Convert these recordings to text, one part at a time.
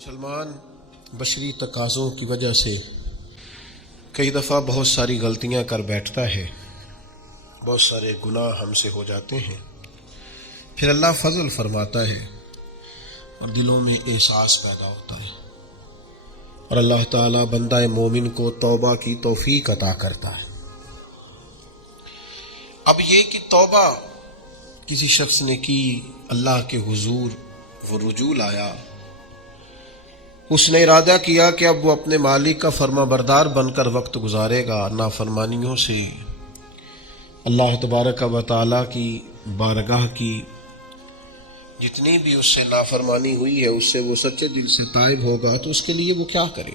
مسلمان بشری تقاضوں کی وجہ سے کئی دفعہ بہت ساری غلطیاں کر بیٹھتا ہے، بہت سارے گناہ ہم سے ہو جاتے ہیں، پھر اللہ فضل فرماتا ہے اور دلوں میں احساس پیدا ہوتا ہے اور اللہ تعالیٰ بندہ مومن کو توبہ کی توفیق عطا کرتا ہے۔ اب یہ کہ توبہ کسی شخص نے کی، اللہ کے حضور وہ رجوع لایا، اس نے ارادہ کیا کہ اب وہ اپنے مالک کا فرما بردار بن کر وقت گزارے گا، نافرمانیوں سے اللہ تبارک و تعالیٰ کی بارگاہ کی جتنی بھی اس سے نافرمانی ہوئی ہے اس سے وہ سچے دل سے تائب ہوگا، تو اس کے لیے وہ کیا کرے؟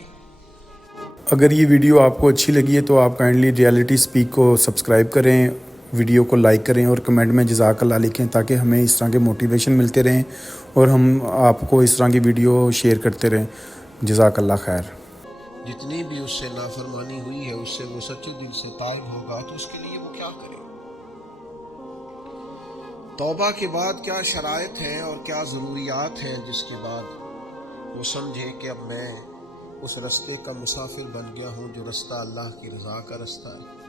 اگر یہ ویڈیو آپ کو اچھی لگی ہے تو آپ کائنڈلی ریئلٹی سپیک کو سبسکرائب کریں، ویڈیو کو لائک کریں اور کمنٹ میں جزاک اللہ لکھیں تاکہ ہمیں اس طرح کے موٹیویشن ملتے رہیں اور ہم آپ کو اس طرح کی ویڈیو شیئر کرتے رہیں۔ جزاک اللہ خیر۔ جتنی بھی اس سے نافرمانی ہوئی ہے اس سے وہ سچے دل سے تائب ہوگا، تو اس کے لیے وہ کیا کرے؟ توبہ کے بعد کیا شرائط ہیں اور کیا ضروریات ہیں جس کے بعد وہ سمجھے کہ اب میں اس رستے کا مسافر بن گیا ہوں جو رستہ اللہ کی رضا کا رستہ ہے،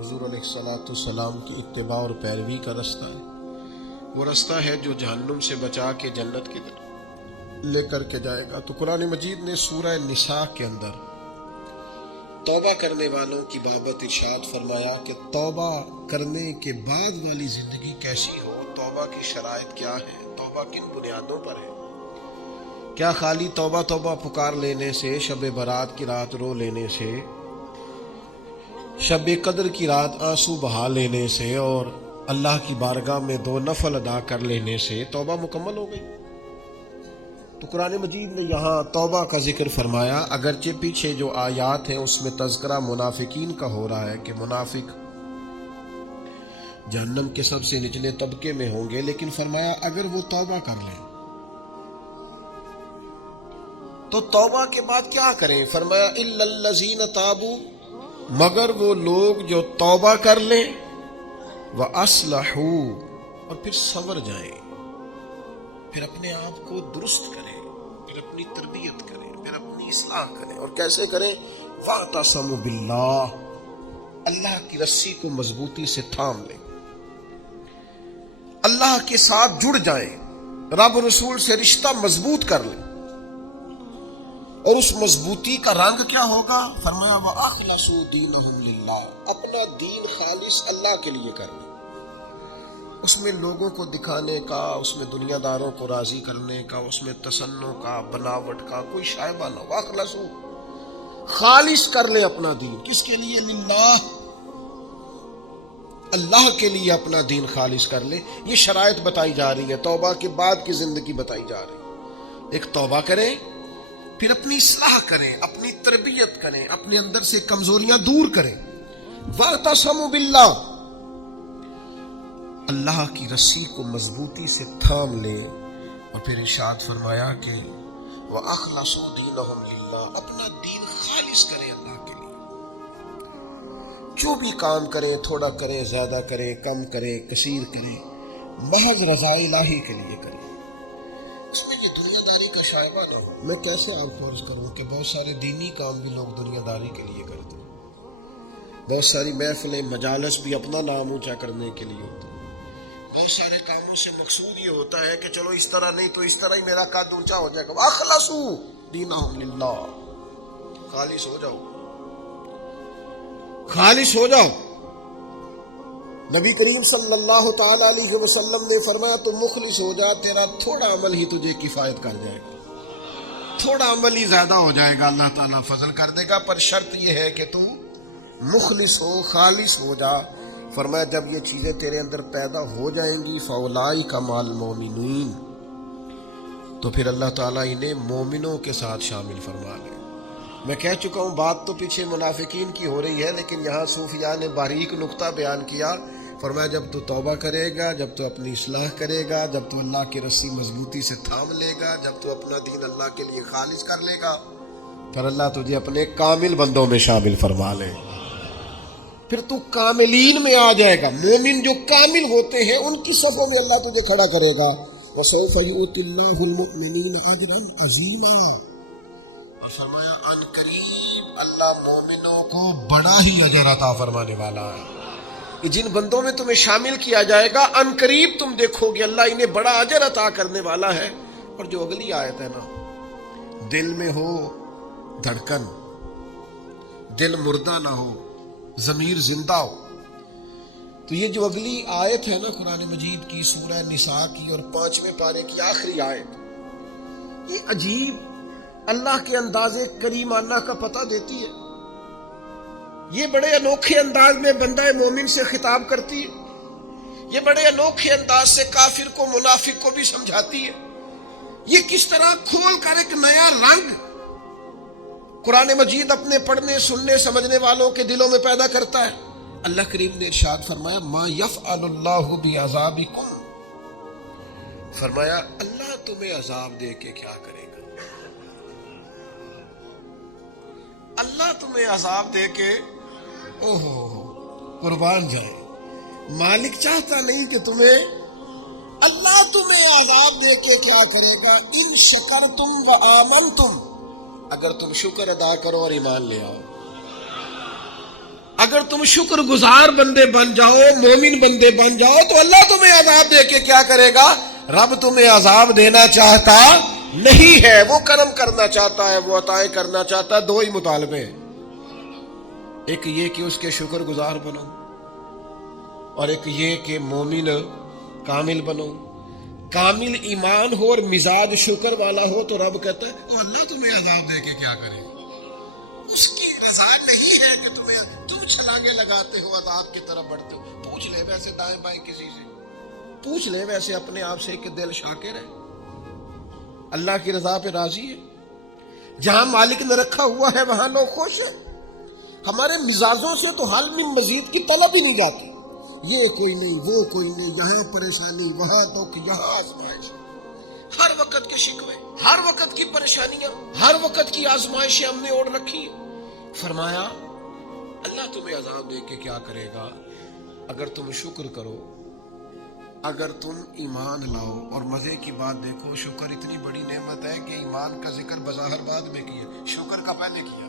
حضور علیہ الصلوۃ والسلام کی اتباع اور پیروی کا رستہ ہے، وہ رستہ ہے جو جہنم سے بچا کے جنت کی طرف لے کر کے جائے گا۔ تو قرآن مجید نے سورہ نساء کے اندر توبہ کرنے والوں کی بابت ارشاد فرمایا کہ توبہ کرنے کے بعد والی زندگی کیسی ہو، توبہ کی شرائط کیا ہے، توبہ کن بنیادوں پر ہے۔ کیا خالی توبہ توبہ پکار لینے سے، شب برات کی رات رو لینے سے، شب قدر کی رات آنسو بہا لینے سے اور اللہ کی بارگاہ میں 2 نفل ادا کر لینے سے توبہ مکمل ہو گئی؟ تو قرآن مجید نے یہاں توبہ کا ذکر فرمایا، اگرچہ پیچھے جو آیات ہیں اس میں تذکرہ منافقین کا ہو رہا ہے کہ منافق جہنم کے سب سے نچلے طبقے میں ہوں گے، لیکن فرمایا اگر وہ توبہ کر لیں تو توبہ کے بعد کیا کریں؟ فرمایا الا الذین تابوا، مگر وہ لوگ جو توبہ کر لیں، وَأَصْلَحُوا، اور پھر سنور جائیں، پھر اپنے آپ کو درست کریں، پھر اپنی تربیت کریں، پھر اپنی اصلاح کریں۔ اور کیسے کریں؟ وَاعْتَصَمُوا بِاللَّهِ، اللہ کی رسی کو مضبوطی سے تھام لیں، اللہ کے ساتھ جڑ جائیں، رب رسول سے رشتہ مضبوط کر لیں۔ اور اس مضبوطی کا رنگ کیا ہوگا؟ فرمایا وَأَخْلَصُوا دِينَهُمْ لِلَّهِ، اپنا دین خالص اللہ کے لیے کرنا، اس میں لوگوں کو دکھانے کا، اس میں دنیا داروں کو راضی کرنے کا، اس میں تصنع کا، بناوٹ کا کوئی شائبہ نہ ہو۔ وَأَخْلَصُوا، خالص کر لیں اپنا دین، کس کے لیے؟ للہ، اللہ کے لیے اپنا دین خالص کر لیں۔ یہ شرائط بتائی جا رہی ہے، توبہ کے بعد کی زندگی بتائی جا رہی ہے۔ ایک توبہ کریں، پھر اپنی اصلاح کریں، اپنی تربیت کریں، اپنے اندر سے کمزوریاں دور کریں۔ وَاعْتَصَمُوا بِاللَّهِ، اللہ کی رسی کو مضبوطی سے تھام لیں۔ اور پھر ارشاد فرمایا کہ وَأَخْلَصُوا دِينَهُمْ لِلَّهِ، اپنا دین خالص کریں اللہ کے لیے۔ جو بھی کام کریں، تھوڑا کریں، زیادہ کریں، کم کریں، کثیر کریں، محض رضا الہی کے لیے کریں، اس میں یہ دنیا داری کا شائبہ نہ ہو۔ میں کیسے آپ فرض کروں کہ بہت سارے دینی کام بھی لوگ دنیا داری کے لیے کرتے ہیں، بہت ساری محفلیں، مجالس بھی اپنا نام اونچا کرنے کے لیے ہوتے ہیں، بہت سارے کاموں سے مقصود یہ ہوتا ہے کہ چلو اس طرح نہیں تو اس طرح ہی میرا قد اونچا ہو جائے گا۔ وَأَخْلَصُوا دِينَهُمْ لِلَّهِ، خالص ہو جاؤ، خالص ہو جاؤ۔ نبی کریم صلی اللہ تعالی علیہ وسلم نے فرمایا تو مخلص ہو جا، تیرا تھوڑا عمل ہی تجھے کفایت کر جائے گا، تھوڑا عمل ہی زیادہ ہو جائے گا، اللہ تعالیٰ فضل کر دے گا، پر شرط یہ ہے کہ تو مخلص ہو، خالص ہو جا۔ فرمایا جب یہ چیزیں تیرے اندر پیدا ہو جائیں گی فَأُولَٰئِکَ مَعَ الْمُؤْمِنِينَ، تو پھر اللہ تعالیٰ انہیں مومنوں کے ساتھ شامل فرما لے۔ میں کہہ چکا ہوں بات تو پیچھے منافقین کی ہو رہی ہے، لیکن یہاں صوفیاء نے باریک نقطہ بیان کیا۔ فرمایا جب تو توبہ کرے گا، جب تو اپنی اصلاح کرے گا، جب تو اللہ کی رسی مضبوطی سے تھام لے گا، جب تو اپنا دین اللہ کے لیے خالص کر لے گا، پھر اللہ تجھے اپنے کامل بندوں میں شامل فرما لے، پھر تو کاملین میں آ جائے گا۔ مومن جو کامل ہوتے ہیں ان کی صفوں میں اللہ تجھے کھڑا کرے گا، وَسَوْفَ يُؤْتِ اللَّهُ الْمُؤْمِنِينَ أَجْرًا عَظِيمًا، اور فرمایا ان قریب اللہ مومنوں کو بڑا ہی اجر عطا فرمانے والا ہے. کہ جن بندوں میں تمہیں شامل کیا جائے گا ان قریب تم دیکھو گے اللہ انہیں بڑا اجر عطا کرنے والا ہے. اور جو اگلی آیت ہے نا، دل میں ہو دھڑکن، دل مردہ نہ ہو، ضمیر زندہ ہو، تو یہ جو اگلی آیت ہے نا قرآن مجید کی سورہ نساء کی اور 5ویں پارے کی آخری آیت، یہ عجیب اللہ کے انداز کریمانہ کا پتہ دیتی ہے. یہ بڑے انوکھے انداز میں بندہ مومن سے خطاب کرتی ہے. یہ بڑے انوکھے انداز سے کافر کو منافق کو بھی سمجھاتی ہے. یہ کس طرح کھول کر ایک نیا رنگ قرآن مجید اپنے پڑھنے سننے سمجھنے والوں کے دلوں میں پیدا کرتا ہے. اللہ کریم نے ارشاد فرمایا ما یفعل اللہ بعذابکم، فرمایا اللہ تمہیں عذاب دے کے کیا کرے گا. اللہ تمہیں عذاب دے کے قربان جائے. مالک چاہتا نہیں کہ اللہ تمہیں عذاب دے کے کیا کرے گا. ان شکرتم و آمنتم، اگر تم شکر ادا کرو اور ایمان لے آؤ، اگر تم شکر گزار بندے بن جاؤ، مومن بندے بن جاؤ، تو اللہ تمہیں عذاب دے کے کیا کرے گا. رب تمہیں عذاب دینا چاہتا نہیں ہے، وہ کرم کرنا چاہتا ہے، وہ عطائیں کرنا چاہتا ہے. دو ہی مطالبے ہیں، ایک یہ کہ اس کے شکر گزار بنو، اور ایک یہ کہ مومن کامل بنو. کامل ایمان ہو اور مزاج شکر والا ہو تو رب کہتا ہے اللہ تمہیں عذاب دے کے کیا کرے. اس کی رضا نہیں ہے کہ تم چھلانگے لگاتے ہو عذاب کی طرف بڑھتے ہو. پوچھ لے ویسے دائیں بائیں کسی سے، پوچھ لے ویسے اپنے آپ سے کہ دل شاکر ہے، اللہ کی رضا پہ راضی ہے. جہاں مالک نے رکھا ہوا ہے وہاں لوگ خوش ہیں. ہمارے مزاجوں سے تو حال میں مزید کی طلب ہی نہیں جاتی. یہ کوئی نہیں، وہ کوئی نہیں، یہاں پریشانی، وہاں دکھ، یہاں آزمائش، ہر وقت کے شکوے، ہر وقت کی پریشانیاں، ہر وقت کی آزمائشیں ہم نے اوڑھ رکھی. فرمایا اللہ تمہیں عذاب دے کے کیا کرے گا اگر تم شکر کرو، اگر تم ایمان لاؤ. اور مزے کی بات دیکھو، شکر اتنی بڑی نعمت ہے کہ ایمان کا ذکر بظاہر بعد میں کیا، شکر کا پہلے کیا.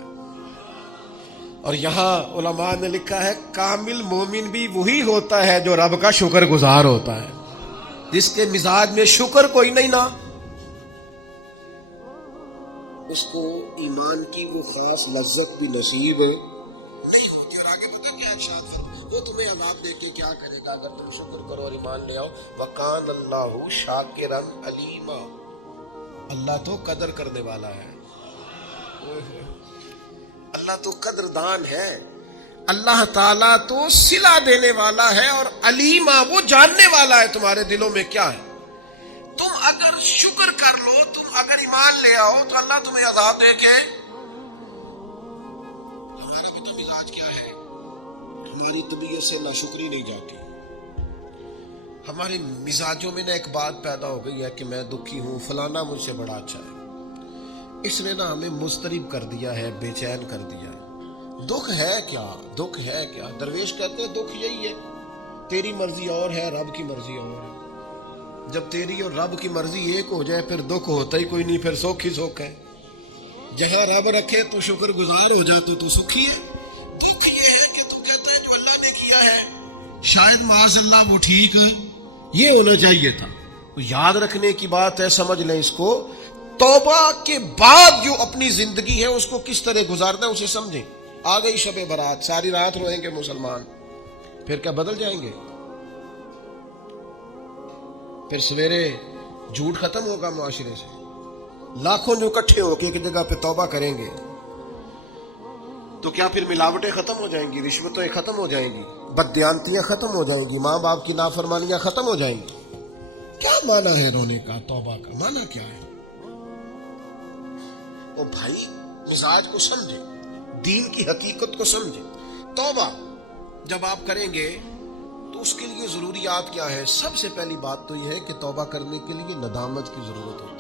اور یہاں علماء نے لکھا ہے کامل مومن بھی وہی ہوتا ہے جو رب کا شکر گزار ہوتا ہے. جس کے مزاج میں شکر کوئی نہیں نا، اس کو ایمان کی وہ خاص لذت بھی نصیب نہیں ہوتی. اور آگے پتہ کیا ارشاد فرمایا، وہ تمہیں عذاب دے کے کیا کرے گا اگر تم شکر کرو اور ایمان لے آؤ. وَقَانَ اللَّهُ شَاكِرًا عَلِيمًا، اللہ تو قدر کرنے والا ہے، اللہ تو قدردان ہے، اللہ تعالیٰ تو صلہ دینے والا ہے، اور علیمہ وہ جاننے والا ہے تمہارے دلوں میں کیا ہے. تم اگر شکر کر لو، تم اگر ایمان لے آؤ تو اللہ تمہیں عذاب دے کے. ہمارا بھی تو مزاج کیا ہے، ہماری طبیعت سے ناشکری نہیں جاتی. ہمارے مزاجوں میں ایک بات پیدا ہو گئی ہے کہ میں دکھی ہوں، فلانا مجھ سے بڑا اچھا ہے. اس نے ہمیں مضطرب کر دیا ہے، بے چین کر دیا ہے. دکھ ہے کیا، دکھ ہے کیا. درویش کہتے ہیں دکھ یہی ہے، تیری مرضی اور ہے، رب کی مرضی اور ہے. جب تیری اور رب کی مرضی ایک ہو جائے پھر دکھ ہوتا ہی کوئی نہیں، پھر سکھ ہی سکھ ہے. جہاں رب رکھے تو شکر گزار ہو جاتے تو سکھی ہے. دکھ یہ ہے کہ تو کہتا ہے جو اللہ نے کیا ہے شاید معاذ اللہ وہ ٹھیک یہ ہونا چاہیے تھا. یاد رکھنے کی بات ہے، سمجھ لیں اس کو. توبہ کے بعد جو اپنی زندگی ہے اس کو کس طرح گزارنا ہے اسے سمجھیں. آ گئی شب برات، ساری رات روئیں گے مسلمان، پھر کیا بدل جائیں گے؟ پھر سویرے جھوٹ ختم ہوگا معاشرے سے. لاکھوں جو اکٹھے ہو کے ایک جگہ پہ توبہ کریں گے تو کیا پھر ملاوٹیں ختم ہو جائیں گی، رشوتیں ختم ہو جائیں گی، بددیانتیاں ختم ہو جائیں گی، ماں باپ کی نافرمانیاں ختم ہو جائیں گی. کیا معنی ہے رونے کا، توبہ کا معنی کیا ہے؟ وہ بھائی مزاج کو سمجھے، دین کی حقیقت کو سمجھے. توبہ جب آپ کریں گے تو اس کے لیے ضروریات کیا ہے؟ سب سے پہلی بات تو یہ ہے کہ توبہ کرنے کے لیے ندامت کی ضرورت ہوتی ہے.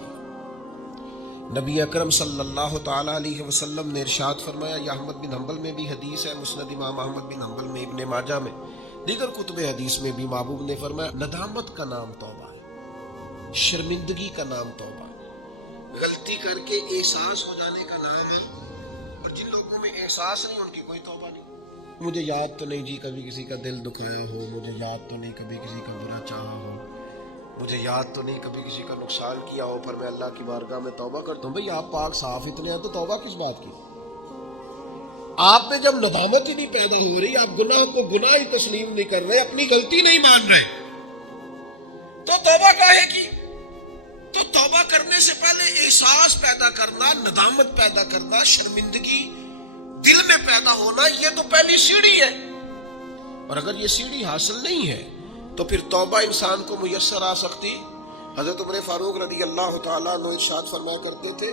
نبی اکرم صلی اللہ تعالی علیہ وسلم نے ارشاد فرمایا، یہ احمد بن حنبل میں بھی حدیث ہے، مسند امام احمد بن حنبل میں، ابن ماجہ میں، دیگر کتب حدیث میں بھی محبوب نے فرمایا ندامت کا نام توبہ ہے. شرمندگی کا نام توبہ، غلطی کر کے احساس ہو جانے کا نام ہے، اور جن لوگوں میں احساس نہیں ان کی کوئی توبہ نہیں۔ مجھے یاد تو نہیں جی کبھی کسی کا دل دکھایا ہو، مجھے یاد تو نہیں کبھی کسی کا برا چاہا ہو، مجھے یاد تو نہیں کبھی کسی کا نقصان کیا ہو، پر میں اللہ کی بارگاہ میں توبہ کرتا ہوں۔ بھئی آپ پاک صاف اتنے ہیں تو توبہ کس بات کی؟ آپ میں جب ندامت ہی نہیں پیدا ہو رہی، آپ گناہ کو گناہ ہی تسلیم نہیں کر رہے، اپنی غلطی نہیں مان رہے، تو توبہ کاہے کی؟ تو توبہ کرنے سے پہلے احساس پیدا کرنا، ندامت پیدا کرنا، شرمندگی دل میں پیدا ہونا، یہ تو پہلی سیڑھی ہے۔ اور اگر یہ سیڑھی حاصل نہیں ہے تو پھر توبہ انسان کو میسر آ سکتی۔ حضرت عمر فاروق رضی اللہ تعالیٰ عنہ ارشاد فرمایا کرتے تھے،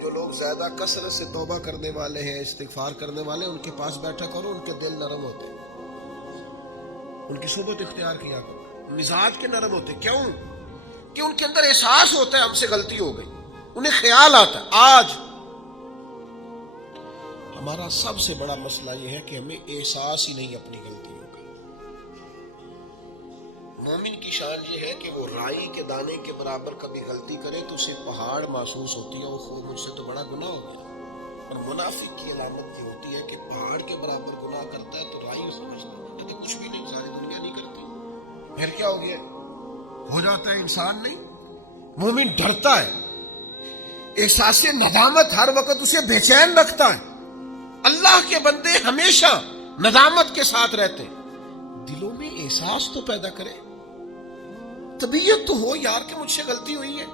جو لوگ زیادہ کثرت سے توبہ کرنے والے ہیں، استغفار کرنے والے، ان کے پاس بیٹھا کرو، ان کے دل نرم ہوتے، ان کی صحبت اختیار کیا کرو، مزاج کے نرم ہوتے۔ کیوں؟ کہ ان کے اندر احساس ہوتا ہے ہم سے غلطی ہو گئی، انہیں خیال آتا ہے۔ آج ہمارا سب سے بڑا مسئلہ یہ ہے کہ ہمیں احساس ہی نہیں اپنی غلطیوں کا۔ مومن کی شان یہ ہے کہ وہ رائی کے دانے کے برابر کبھی غلطی کرے تو اسے پہاڑ محسوس ہوتی ہے، وہ مجھ سے تو بڑا گناہ ہو گیا۔ اور منافق کی علامت یہ ہوتی ہے کہ پہاڑ کے برابر گناہ کرتا ہے تو رائی سمجھتا ہے کہ کچھ بھی نہیں، ساری دنیا نہیں کرتی، پھر کیا ہو گیا؟ ہو جاتا ہے انسان نہیں۔ مومن ڈرتا ہے، احساس ندامت ہر وقت اسے بے چین رکھتا ہے۔ اللہ کے بندے ہمیشہ ندامت کے ساتھ رہتے، دلوں میں احساس تو پیدا کرے، طبیعت تو ہو یار کہ مجھ سے غلطی ہوئی ہے۔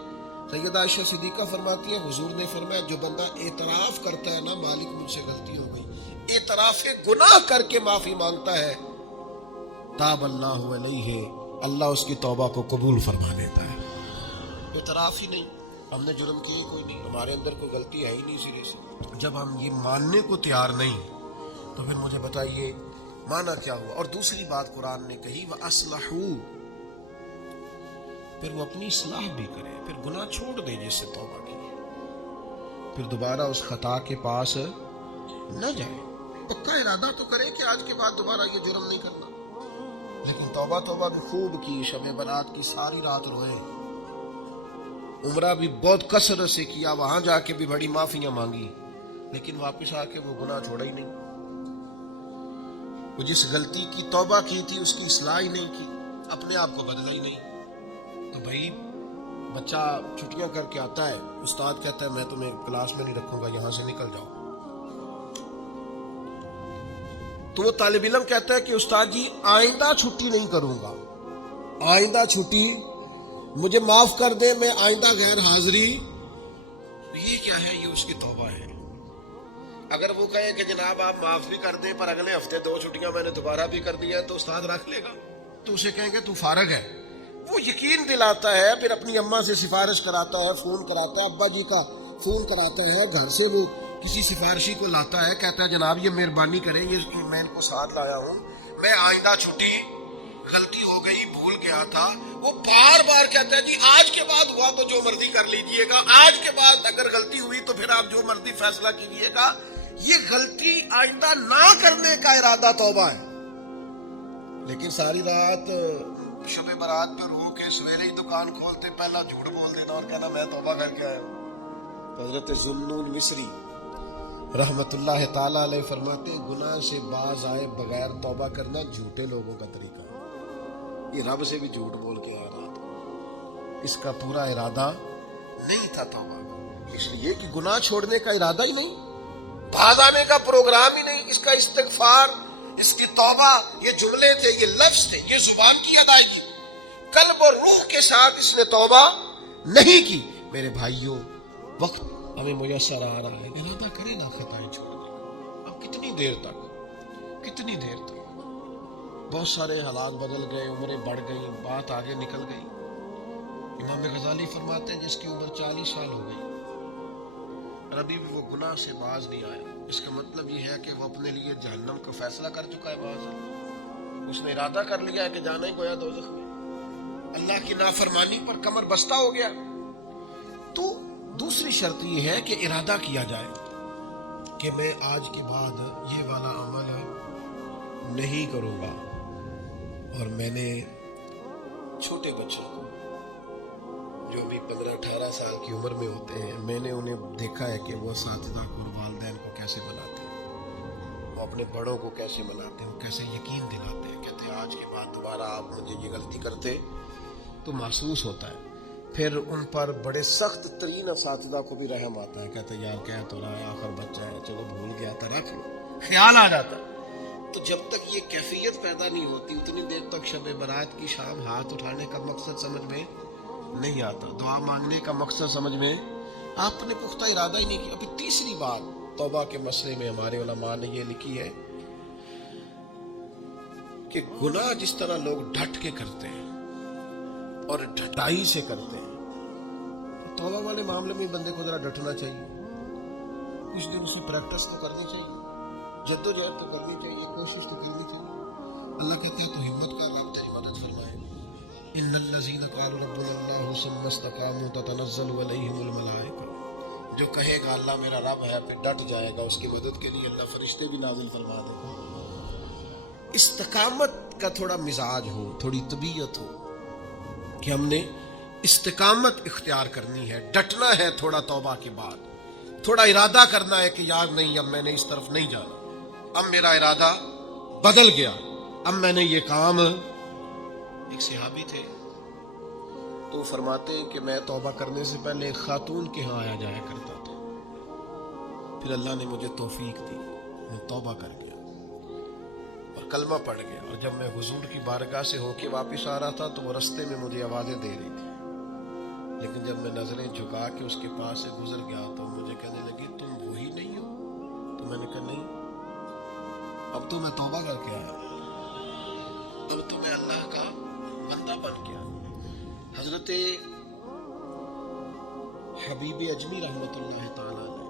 سیدہ عائشہ صدیقہ فرماتی ہے، حضور نے فرمایا جو بندہ اعتراف کرتا ہے نا مالک مجھ سے غلطی ہو گئی، اعتراف گناہ کر کے معافی مانگتا ہے، تاب اللہ علیہ، اللہ اس کی توبہ کو قبول فرما لیتا ہے۔ اعتراف ہی نہیں، ہم نے جرم کی کوئی نہیں، ہمارے اندر کوئی غلطی ہے ہی نہیں سرے سے۔ جب ہم یہ ماننے کو تیار نہیں تو پھر مجھے بتائیے مانا کیا ہوا؟ اور دوسری بات قرآن نے کہی وَأَصْلَحُوا، پھر وہ اپنی اصلاح بھی کرے، پھر گناہ چھوڑ دے جس سے توبہ کی، پھر دوبارہ اس خطا کے پاس نہ جائے، پکا ارادہ تو کرے کہ آج کے بعد دوبارہ یہ جرم نہیں کرنا، لیکن توبہ بھی خوب کی، شب برات کی ساری رات روئے، عمرہ بھی بہت کثرت سے کیا، وہاں جا کے بھی بڑی معافیاں مانگی، لیکن واپس آ کے وہ گناہ چھوڑا ہی نہیں۔ وہ جس غلطی کی توبہ کی تھی اس کی اصلاح ہی نہیں کی، اپنے آپ کو بدلا ہی نہیں۔ تو بھائی بچہ چھٹیاں کر کے آتا ہے، استاد کہتا ہے میں تمہیں کلاس میں نہیں رکھوں گا، یہاں سے نکل جاؤ، تو وہ طالب علم کہتا ہے کہ استاد جی آئندہ چھٹی نہیں کروں گا، آئندہ چھٹی مجھے معاف کر دے، میں آئندہ غیر حاضری۔ یہ کیا ہے؟ یہ اس کی توبہ ہے۔ اگر وہ کہے کہ جناب آپ معاف بھی کر دیں پر اگلے ہفتے 2 چھٹیاں میں نے دوبارہ بھی کر دی ہیں تو استاد رکھ لے گا، تو اسے کہیں گے تو فارغ ہے۔ وہ یقین دلاتا ہے، پھر اپنی اماں سے سفارش کراتا ہے، فون کراتا ہے، ابا جی کا فون کراتا ہے، گھر سے وہ کسی سفارشی کو لاتا ہے، کہتا ہے جناب یہ مہربانی کریں، یہ میں ان کو ساتھ لایا ہوں، میں آئندہ چھٹی غلطی ہو گئی، بھول گیا تھا۔ وہ بار بار کہتا ہے جی آج کے بعد ہوا تو جو مرضی کر لیجئے گا، آج کے بعد اگر غلطی ہوئی تو پھر آپ جو مرضی فیصلہ کیجئے گا۔ یہ غلطی آئندہ نہ کرنے کا ارادہ توبہ ہے، لیکن ساری رات شب برات پہ رو کے سویرے ہی دکان کھولتے پہلا جھوٹ بول دینا اور کہنا میں توبہ کر کے آیا ہوں۔ حضرت ذوالنون مصری رحمت اللہ تعالی علیہ فرماتے ہیں گناہ سے باز آئے بغیر توبہ کرنا جھوٹے لوگوں کا طریقہ ہے، یہ رب سے بھی جھوٹ بول کے آ رہا تھا، اس کا پورا ارادہ نہیں تھا توبہ کا، اس لیے کہ گناہ چھوڑنے کا ارادہ ہی نہیں، باز آنے کا پروگرام ہی نہیں، اس کا استغفار، اس کی توبہ، یہ جملے تھے، یہ لفظ تھے، یہ زبان کی ادائیگی، قلب اور روح کے ساتھ اس نے توبہ نہیں کی۔ میرے بھائیوں وقت ہمیں میسر آ رہا ہے، ارادہ کرے نا خطائیں چھوڑنے کا۔ اب کتنی دیر تک بہت سارے حالات بدل گئے، عمریں بڑھ گئی، بات آگے نکل گئی۔ امام غزالی فرماتے ہیں جس کی عمر 40 سال ہو گئی اور ابھی بھی وہ گناہ سے باز نہیں آیا، اس کا مطلب یہ ہے کہ وہ اپنے لیے جہنم کا فیصلہ کر چکا ہے، باز اس نے ارادہ کر لیا ہے کہ جانا ہی گویا دوزخ میں، اللہ کی نافرمانی پر کمر بستہ ہو گیا۔ تو دوسری شرط یہ ہے کہ ارادہ کیا جائے کہ میں آج کے بعد یہ والا عمل نہیں کروں گا، اور میں نے چھوٹے بچوں کو جو بھی 15-18 سال کی عمر میں ہوتے ہیں، میں نے انہیں دیکھا ہے کہ وہ اساتذہ کو اور والدین کو کیسے مناتے ہیں، وہ اپنے بڑوں کو کیسے مناتے ہیں، وہ کیسے یقین دلاتے ہیں، کہتے ہیں آج کے بعد دوبارہ آپ مجھے یہ غلطی کرتے تو محسوس ہوتا ہے. پھر ان پر بڑے سخت ترین اساتذہ کو بھی رحم آتا ہے، کہتے ہیں یار کہہ تو رہا ہے، آخر بچہ ہے، چلو بھول گیا تھا، رکھ لو، خیال آ جاتا ہے. تو جب تک یہ کیفیت پیدا نہیں ہوتی اتنی دیر تک شب برات کی شام ہاتھ اٹھانے کا مقصد سمجھ میں نہیں آتا، دعا مانگنے کا مقصد سمجھ میں آپ نے پختہ ارادہ ہی نہیں کیا. ابھی تیسری بات توبہ کے مسئلے میں ہمارے علماء نے یہ لکھی ہے کہ گناہ جس طرح لوگ ڈٹ کے کرتے ہیں اور ڈٹائی سے کرتے ہیں، توبہ والے معاملے میں بندے کو ذرا ڈٹنا چاہیے، کچھ دن اسے پریکٹس تو کرنی چاہیے، جدوجہد تو کرنی چاہیے، کوشش تو کرنی چاہیے. اللہ کہتے ہیں تو ہمت کر، اللہ تیری مدد فرمائے. ان الذین قالوا ربنا اللہ ثم استقاموا تتنزل علیہم الملائکہ، جو کہے گا اللہ میرا رب ہے پھر ڈٹ جائے گا، اس کی مدد کے لیے اللہ فرشتے بھی نازل فرما دے گا. استقامت کا تھوڑا مزاج ہو، تھوڑی طبیعت ہو کہ ہم نے استقامت اختیار کرنی ہے، ڈٹنا ہے. تھوڑا توبہ کے بعد تھوڑا ارادہ کرنا ہے کہ یار نہیں، اب میں نے اس طرف نہیں جانا، اب میرا ارادہ بدل گیا، اب میں نے یہ کام. ایک صحابی تھے تو فرماتے ہیں کہ میں توبہ کرنے سے پہلے ایک خاتون کے ہاں آیا جایا کرتا تھا، پھر اللہ نے مجھے توفیق دی، میں توبہ کر گیا اور کلمہ پڑھ گیا، اور جب میں حضور کی بارگاہ سے ہو کے واپس آ رہا تھا تو وہ رستے میں مجھے آوازیں دے رہی تھی، لیکن جب میں نظریں جھکا کے اس کے پاس سے گزر گیا تو مجھے کہنے لگی تم وہی نہیں ہو. تو میں نے کہا نہیں، اب تو میں توبہ کر کے آیا، اب تو میں اللہ کا بندہ بن گیا. حضرت حبیب اجمی رحمۃ اللہ تعالی علیہ،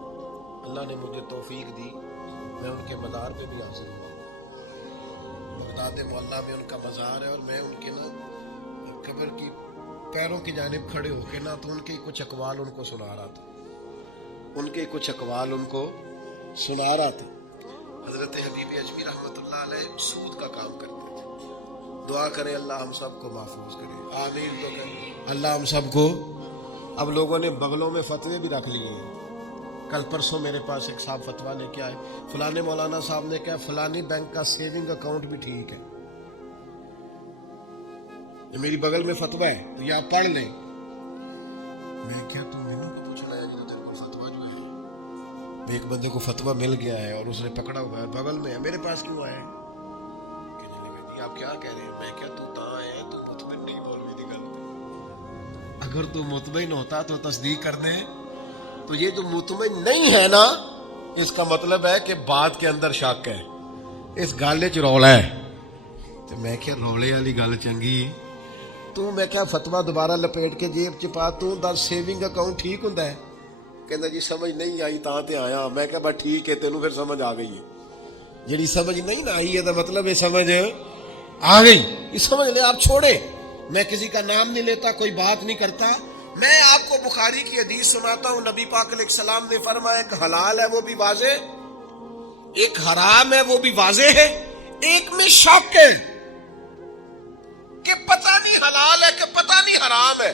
اللہ نے مجھے توفیق دی، میں ان کے مزار پہ بھی حاضر ہوا. بغداد معلیٰ میں ان کا مزار ہے، اور میں ان کے نا قبر کی پیروں کی جانب کھڑے ہو کے نا تو ان کے کچھ اقوال ان کو سنا رہا تھا، ان کے کچھ اقوال ان کو سنا رہا تھا. حضرت حبیب اجمی رحمۃ اللہ علیہ سود کا کام کرتے تھے. دعا کریں اللہ ہم سب کو محفوظ کرے، آمین. تو کریں اللہ ہم سب کو. اب لوگوں نے بغلوں میں فتوے بھی رکھ لیے ہیں. کل پرسوں میرے پاس ایک صاحب فتویٰ لے کے آئے، فلانے مولانا صاحب نے کہا فلانی بینک کا سیونگ اکاؤنٹ بھی ٹھیک ہے. یہ میری بغل میں فتویٰ ہے تو یہ آپ پڑھ لیں. میں کیا تم نے پوچھنا ہے کہ تیرے کو فتویٰ جو ہے، ایک بندے کو فتویٰ مل گیا ہے اور اس نے پکڑا ہوا ہے، بغل میں ہے، میرے پاس کیوں آیا ہے؟ کہنے لگا جی آپ کیا کہہ رہے ہیں؟ میں کیا تو تاں ہے، تو مطمئن نہیں مولوی دی گل پہ. اگر تو مطمئن ہوتا تو تصدیق کر دیں. تو یہ جو مطمئن نہیں ہے نا، اس کا مطلب ہے کہ بات کے اندر شک ہے، اس گل چ رولا ہے. تو میں کیا رولے والی گل چنگی، تو میں کیا فتویٰ دوبارہ لپیٹ کے جیب چ پا، تو دا سیونگ اکاؤنٹ ٹھیک ہوندا ہے؟ کہندا جی سمجھ نہیں آئی تاں تے آیا. میں کہا بس ٹھیک ہے، تینوں پھر سمجھ آ گئی ہے. جڑی سمجھ نہیں نہ آئی ہے تو مطلب یہ سمجھ آ گئی، یہ سمجھ لے آپ. چھوڑے، میں کسی کا نام نہیں لیتا، کوئی بات نہیں کرتا. میں آپ کو بخاری کی حدیث سناتا ہوں. نبی پاک علیہ السلام نے فرمایا ایک حلال ہے وہ بھی واضح، ایک حرام ہے وہ بھی واضح ہے، ایک میں شک ہے کہ پتہ نہیں حلال ہے کہ پتہ نہیں حرام ہے.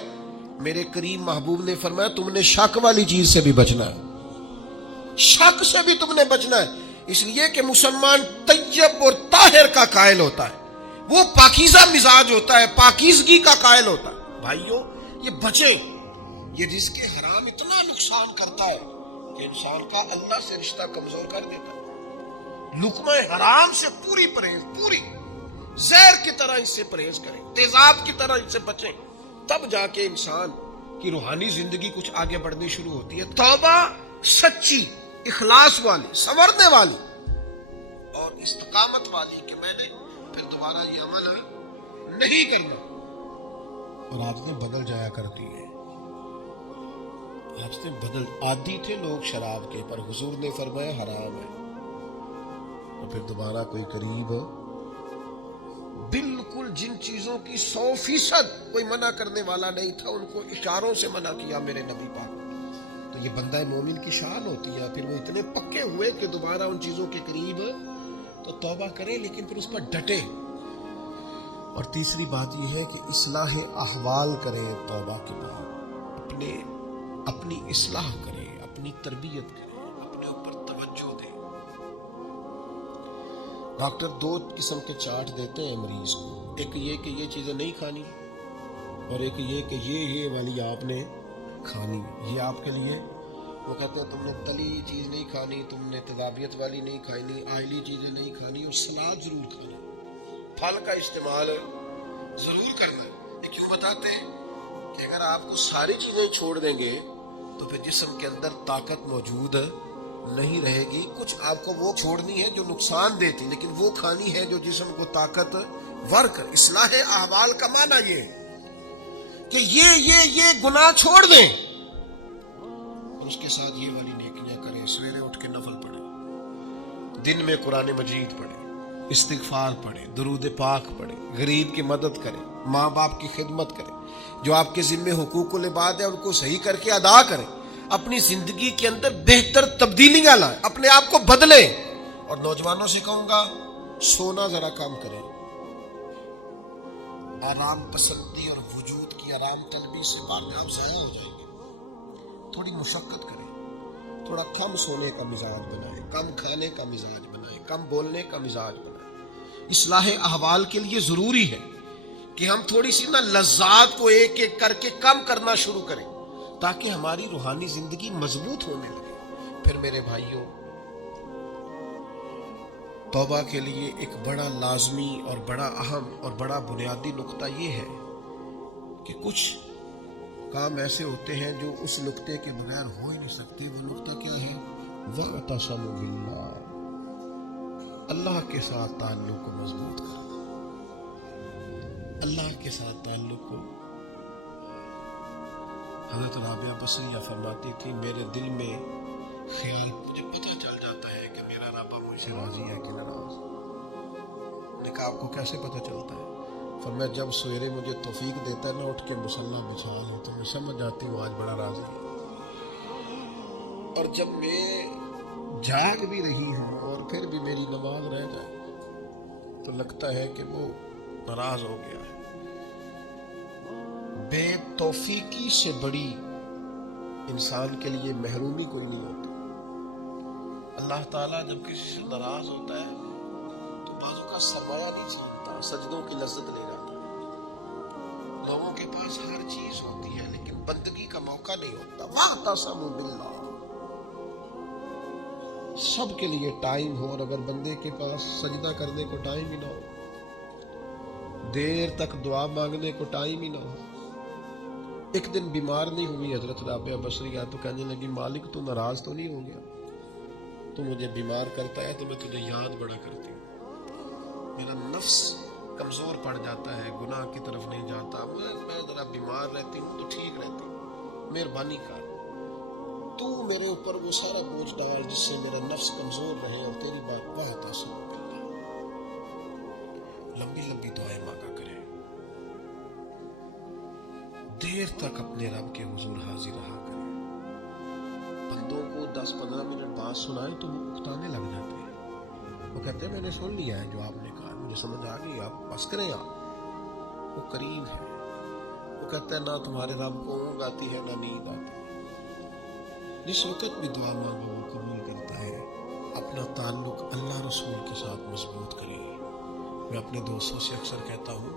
میرے کریم محبوب نے فرمایا تم نے شک والی چیز سے بھی بچنا ہے، شک سے بھی تم نے بچنا ہے. اس لیے کہ مسلمان طیب اور طاہر کا قائل ہوتا ہے، وہ پاکیزہ مزاج ہوتا ہے، پاکیزگی کا قائل ہوتا ہے. بھائیوں یہ بچیں. یہ رزق حرام اتنا نقصان کرتا ہے کہ انسان کا اللہ سے رشتہ کمزور کر دیتا ہے. لقمہ حرام سے پوری پرہیز، پوری زہر کی طرح اس سے پرہیز کریں، تیزاب کی طرح اس سے بچیں، تب جا کے انسان کی روحانی زندگی کچھ آگے بڑھنی شروع ہوتی ہے. توبہ سچی، اخلاص والی، سنورنے والی اور استقامت والی کہ میں نے پھر دوبارہ یہ عمل نہیں کرنا. اور آپ نے بدل جایا کرتی ہے، آپ سے بدل. عادی تھے لوگ شراب کے، پر حضور نے فرمایا حرام ہے، اور پھر دوبارہ کوئی قریب بالکل جن چیزوں کی 100% کوئی منع کرنے والا نہیں تھا ان کو اشاروں سے منع کیا میرے نبی پاک. تو یہ بندہ مومن کی شان ہوتی ہے. پھر وہ اتنے پکے ہوئے کہ دوبارہ ان چیزوں کے قریب تو توبہ کرے، لیکن پھر اس پر ڈٹے. اور تیسری بات یہ ہے کہ اصلاح احوال کرے توبہ کے بعد. اپنی اصلاح کریں، اپنی تربیت کریں، اپنے اوپر توجہ دیں۔ ڈاکٹر 2 قسم کے چارٹ دیتے ہیں مریض کو، ایک یہ کہ یہ چیزیں نہیں کھانی، اور ایک یہ کہ یہ والی آپ نے کھانی، یہ آپ کے لیے۔ وہ کہتے ہیں تم نے تلی چیز نہیں کھانی، تم نے تیزابیت والی نہیں کھانی، آئلی چیزیں نہیں کھانی، اور سلاد ضرور کھانا، پھل کا استعمال ضرور کرنا ہے۔ یہ کیوں بتاتے ہیں کہ اگر آپ کو ساری چیزیں چھوڑ دیں گے تو پھر جسم کے اندر طاقت موجود نہیں رہے گی۔ کچھ آپ کو وہ چھوڑنی ہے جو نقصان دیتی، لیکن وہ کھانی ہے جو جسم کو طاقت ور کر۔ اصلاح احوال کا معنی یہ کہ یہ گناہ چھوڑ دیں اور اس کے ساتھ یہ والی نیکیاں کریں۔ سویرے اٹھ کے نفل پڑھیں، دن میں قرآن مجید پڑھیں، استغفار پڑھیں، درود پاک پڑھیں، غریب کی مدد کریں، ماں باپ کی خدمت کریں، جو آپ کے ذمہ حقوق العباد ہے ان کو صحیح کر کے ادا کریں، اپنی زندگی کے اندر بہتر تبدیلیاں لائیں، اپنے آپ کو بدلیں۔ اور نوجوانوں سے کہوں گا سونا ذرا کم کریں، آرام پسندی اور وجود کی آرام طلبی سے بعد میں آپ ضائع ہو جائیں گے۔ تھوڑی مشقت کریں، تھوڑا کم سونے کا مزاج بنائیں، کم کھانے کا مزاج بنائیں، کم بولنے کا مزاج بنائیں۔ اصلاح احوال کے لیے ضروری ہے کہ ہم تھوڑی سی لذات کو ایک ایک کر کے کم کرنا شروع کریں تاکہ ہماری روحانی زندگی مضبوط ہونے لگے۔ پھر میرے بھائیوں، توبہ کے لیے ایک بڑا لازمی اور بڑا اہم اور بڑا بنیادی نقطہ یہ ہے کہ کچھ کام ایسے ہوتے ہیں جو اس نقطے کے بغیر ہو ہی نہیں سکتے۔ وہ نقطہ کیا ہے؟ وَاعْتَصِمُوا بِاللَّهِ، اللہ کے ساتھ تعلق کو مضبوط کرنا، اللہ کے ساتھ تعلق کو۔ حضرت رابعہ بصریہ فرماتی تھی میرے دل میں خیال، مجھے پتہ چل جاتا ہے کہ میرا رب مجھ سے راضی ہے کہ ناراض۔ نے کہا آپ کو کیسے پتہ چلتا ہے؟ فرمایا جب سویرے مجھے توفیق دیتا ہے نا اٹھ کے مصلی بچھا لوں تو میں سمجھ جاتی ہوں آج بڑا راضی ہے، اور جب میں جاگ بھی رہی ہوں اور پھر بھی میری نماز رہ جائے تو لگتا ہے کہ وہ ناراض ہو گیا ہے۔ بے توفیقی سے بڑی انسان کے لیے محرومی کوئی نہیں ہوتی۔ اللہ تعالیٰ جب کسی سے ناراض ہوتا ہے تو بازو کا سرمایہ نہیں چھانتا، سجدوں کی لذت لے جاتا ہے۔ لوگوں کے پاس ہر چیز ہوتی ہے لیکن بندگی کا موقع نہیں ہوتا۔ وَاعْتَصِمُوا بِاللَّهِ، سب کے لیے ٹائم ہو، اور اگر بندے کے پاس سجدہ کرنے کو ٹائم ہی نہ ہو، دیر تک دعا مانگنے کو ٹائم ہی نہ ہو۔ ایک دن بیمار نہیں ہوئی حضرت رابعہ بصریہ تو کہنے لگی مالک تو ناراض تو نہیں ہو گیا؟ تو مجھے بیمار کرتا ہے تو میں تجھے یاد بڑا کرتی ہوں، میرا نفس کمزور پڑ جاتا ہے، گناہ کی طرف نہیں جاتا، میں ذرا بیمار رہتی ہوں تو ٹھیک رہتی ہوں، مہربانی کر تو میرے اوپر وہ سارا بوجھ ڈال جس سے میرا نفس کمزور رہے، اور تیری بات وَاعْتَصِمُوا بِاللَّهِ۔ لمبی لمبی دعائیں مانگا کریں، دیر تک اپنے رب کے حضور حاضر رہا کریں۔ بندوں کو 10-15 منٹ بات سنائیں تو وہ اکتانے لگ جاتے ہیں، وہ کہتے ہیں میں نے سن لیا ہے جو آپ نے کہا، مجھے سمجھ آ گئی، آپ بس کریں۔ آپ وہ کریم ہے، وہ کہتا ہے نہ تمہارے رب کو اونگ آتی ہے نہ نیند آتی ہے، جس وقت بھی دعا مانگو وہ قبول کرتا ہے۔ اپنا تعلق اللہ رسول کے ساتھ مضبوط کریں۔ میں اپنے دوستوں سے اکثر کہتا ہوں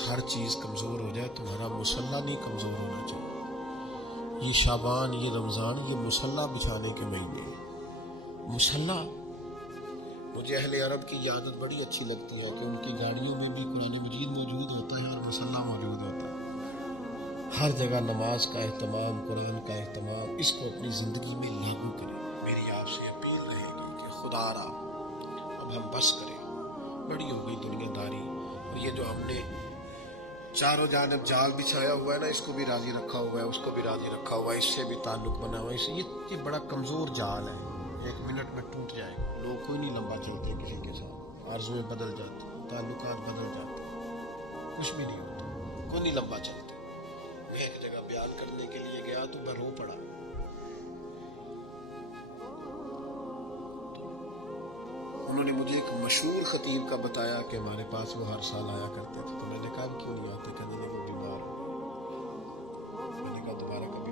ہر چیز کمزور ہو جائے تمہارا مصلی نہیں کمزور ہونا چاہیے۔ یہ شعبان، یہ رمضان، یہ مصلی بچھانے کے مہینے ہیں۔ مصلی، مجھے اہل عرب کی یہ عادت بڑی اچھی لگتی ہے کہ ان کی گاڑیوں میں بھی قرآن مجید موجود ہوتا ہے اور مصلی موجود ہوتا ہے۔ ہر جگہ نماز کا اہتمام، قرآن کا اہتمام، اس کو اپنی زندگی میں لاگو کریں۔ میری آپ سے اپیل رہے گی کہ خدا را اب ہم بس کریں، بڑی ہو گئی دنیا داری، اور یہ جو ہم نے چاروں جانب جال بچھایا ہوا ہے نا، اس کو بھی راضی رکھا ہوا ہے، اس کو بھی راضی رکھا ہوا ہے، اس سے بھی تعلق بنا ہوا ہے، یہ بڑا کمزور جال ہے، 1 منٹ میں ٹوٹ جائے گا۔ لوگ کوئی نہیں لمبا چلتے کسی کے ساتھ، آرزویں بدل جاتی، تعلقات بدل جاتے، کچھ بھی نہیں ہوتا، کوئی نہیں لمبا چلتا۔ میں ایک جگہ بیان کرنے کے لیے گیا تو میں رو پڑا، انہوں نے مجھے ایک مشہور خطیب کا بتایا کہ ہمارے پاس وہ ہر سال آیا کرتے تھے، تو میں نے کہا کیوں نہیں آتے؟ کہنے لگے وہ بیمار ہو گئے۔ میں نے کہا دوبارہ کبھی